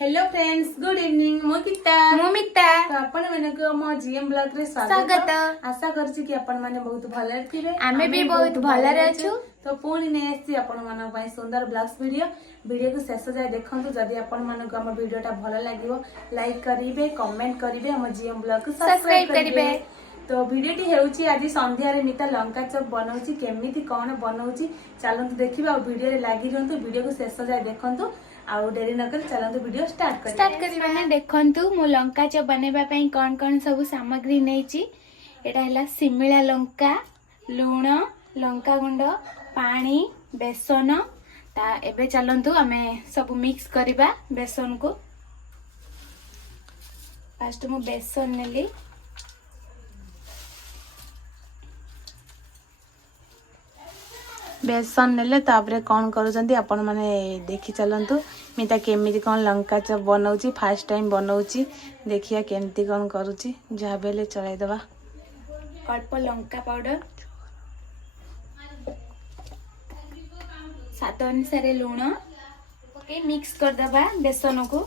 Hello friends, good evening. मो गीता मिता तो आपण माने को मो जीएम ब्लॉग रे स्वागत। आशा करछि कि आपण माने बहुत भले थिबे। आमे भी बहुत भले रहछु। तो पुणी ने आसी आपण माने पई सुंदर ब्लॉग्स वीडियो को शेष जाय देखंतु। जदि आपण माने को हम वीडियोटा भलो लागिवो लाइक करिवे, कमेंट करिवे, हम जीएम ब्लॉग को सब्सक्राइब करिवे। तो वीडियोटी हेउची आज संध्या रे मिता लंका चप बनाउची। केमिति कोन बनाउची चलंतु देखिबा। और वीडियो रे लागि रहंतु, वीडियो को शेष जाय देखंतु। आउ डेरी न कर चलंतु वीडियो स्टार्ट करिबा ने देखंतु। मो लंका चप बनेबा पई कोन कोन सब सामग्री नेची। एटा हला सिमिला लंका, लूण, लंका गुंड, पानी, बेसन। ता एबे चलंतु आमे सब मिक्स करिबा बेसन को। फर्स्ट मो बेसन नेली। बेसन नेले तापरे कौन करूचंती आपण माने देखि चलंतु। मिता केमिति कोन लंका चप बनाउची, फर्स्ट टाइम बनाउची। देखिया केमिति कोन करूची, जा बेले चलाई देबा। अल्प लंका पाउडर, स्वाद अनुसार लूण ओके मिक्स कर दबा बेसन को।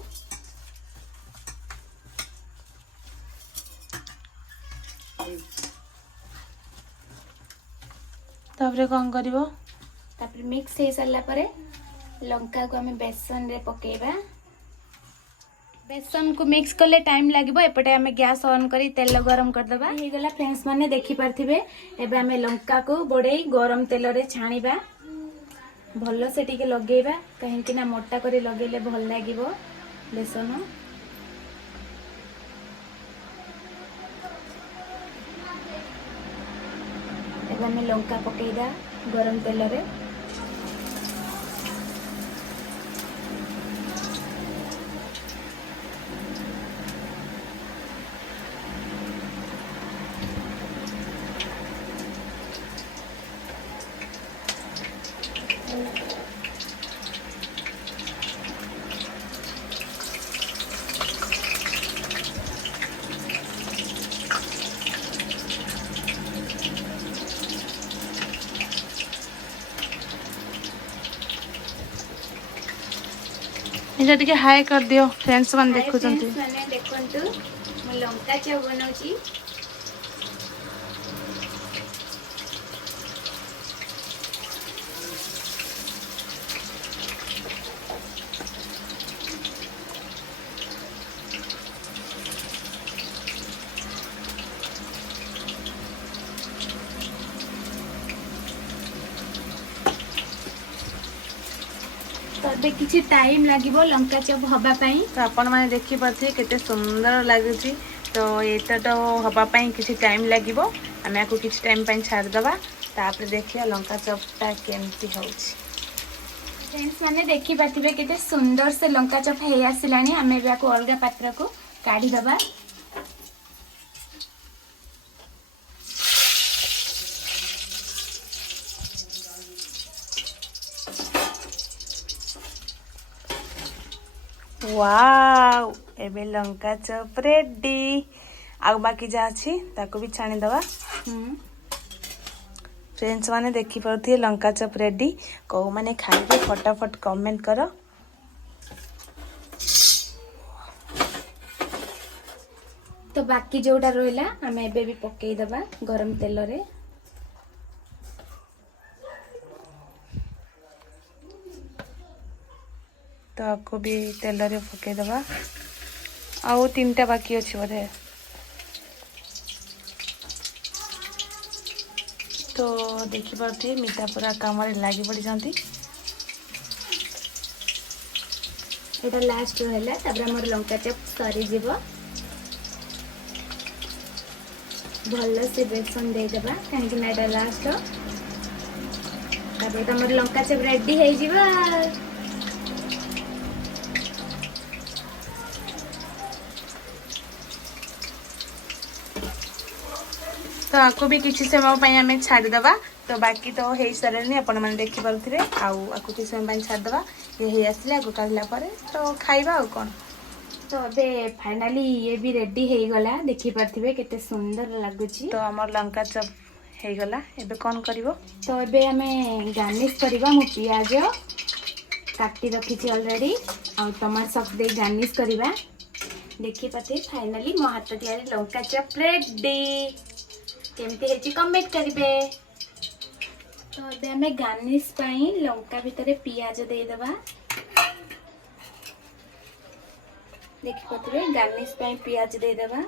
तापरे कोन करिवो, तापर मिक्स हो सारा परे लंका को हमें बेसन रे पकेबा। बेसन को मिक्स करले टाइम लागिबो। एपटे हमें गैस ऑन करी तेल गरम कर दबा। हे गला फ्रेंड्स माने देखि पारथिबे। एबे हमें लंका को बड़े गरम तेल रे छाणीबा। भलो से टिके लगेबा, कहीं कि ना मोटा करी लगेले भल लागिबो बेसन। एबे हमें लंका पकेइदा गरम तेल रे। इजा टिके हाई कर दियो। फ्रेंड्स मन देखुचंती। माने देखंतु मो लंका चप बनाउची। तबे किछि टाइम लागिबो लंका चप हबा पई। तो आपण माने देखि पारथि केते सुंदर लागुची। तो एटा तो हबा पई किछि टाइम लागिबो। हमें आको किछि टाइम पई छाड़ दबा। तापर देखिया लंका चपटा केमति होउची। फ्रेंड्स माने देखि पाथिबे केते सुंदर से लंका चप हे आसिलानी। हमें बा को अलगा पात्र को काढी दबा। वाओ, एबे लंका चप रेडी। आउ बाकी जा अछि ताको भी छाणी दबा। फ्रेंड्स माने देखि पारथि लंका चप रेडी। को माने खाइबे फटाफट कमेंट करो। तो बाकी जोटा रोइला हमें एबे भी पकेई दबा गरम तेल रे। तो आपको भी तेल रे पके दबा। आउ तीनटा बाकी अछि बोधे। तो देखि पारथि मिता पूरा काम रे लागि पड़ी जंती। एटा लास्ट रहला। तबरा हमर लंका चप सरी जीवो। भलो से बेसन दे दबा काहे कि ना एटा लास्ट। तबे हमर लंका चप रेडी हे जीवो। तो आपको भी किसी समय पई हमें छाड़ दबा। तो बाकी तो हे सरनी आपण माने देखि पारथिरे। आउ आको किसी समय पई छाड़ दबा। ये हे आसले आको काढला पारे तो खाइबा आ कोन। तो अबे फाइनली ये भी रेडी हे गला। देखि पारथिबे केते सुंदर लागुची। तो हमर लंका चप हे गला। एबे कोन करिवो। तो एबे हमें गार्निश करबा मु पियाज काटी रखी ऑलरेडी आ टमाटो सॉस दे गार्निश करवा देखी पाते फाइनली मो हाथ तैयारी लंका चप रेडी केमती हेची कमेंट करिवे। तो अबे हमें गार्निश पाई लंका भितर पियाज दे देबा देखी पाते गार्निश पाई पियाज दे देबा।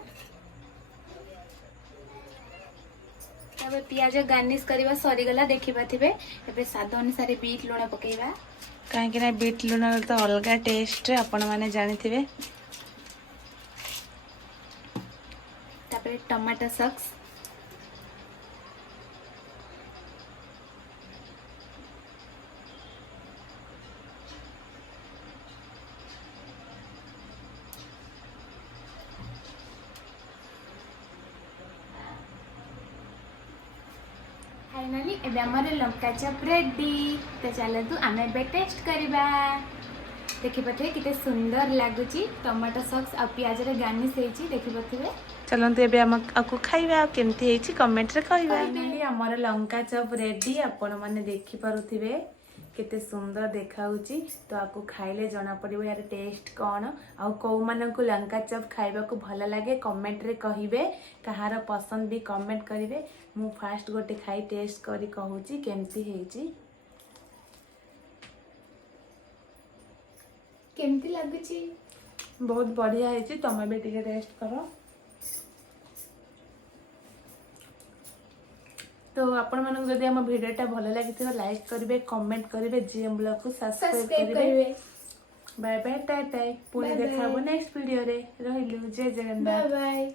तबे पियाज गार्निश करवा सरीगला देखी पाते एबे स्वाद अनुसार बीट लुण पकेबा कहीं ना बीट लुण तो अलग टेस्ट आपण माने जानी थिबे। तापर टमाटो सॉस फाइनली एबे हमर लंका चप रेडी। तो चलतु आमे बे टेस्ट करबा देखि पथे किते सुंदर लागुची टमाटो सॉस आ पियाज रे गार्निश हेची देखि पथिबे। चलते एबे हम आकु खाइबा केमती हेची कमेंट रे कहबा। फाइनली हमर लंका चप रेडी आपण माने देखि पारुथिबे केते सुंदर देखाउची। तो आकु खाइले जना पड़िबो यार टेस्ट कोन आ को मानन को लंका चप खाइबा को भल लागे कमेंट रे कहिबे कहार पसंद भी कमेंट करिवे। मु फास्ट गोटे खाई टेस्ट करी कहूची केमती हेची केमती लागुची बहुत बढ़िया हेची तमे भी टिके टेस्ट करो। तो आपण मानक जदि हम वीडियोटा भल लागिथिबा लाइक करिवे कमेंट करिवे जीएम ब्लॉग को सब्सक्राइब करिवे। बाय बाय टाटा पुणी देखाबो नेक्स्ट वीडियो रे रहिलु जय जगन्नाथ बाय बाय।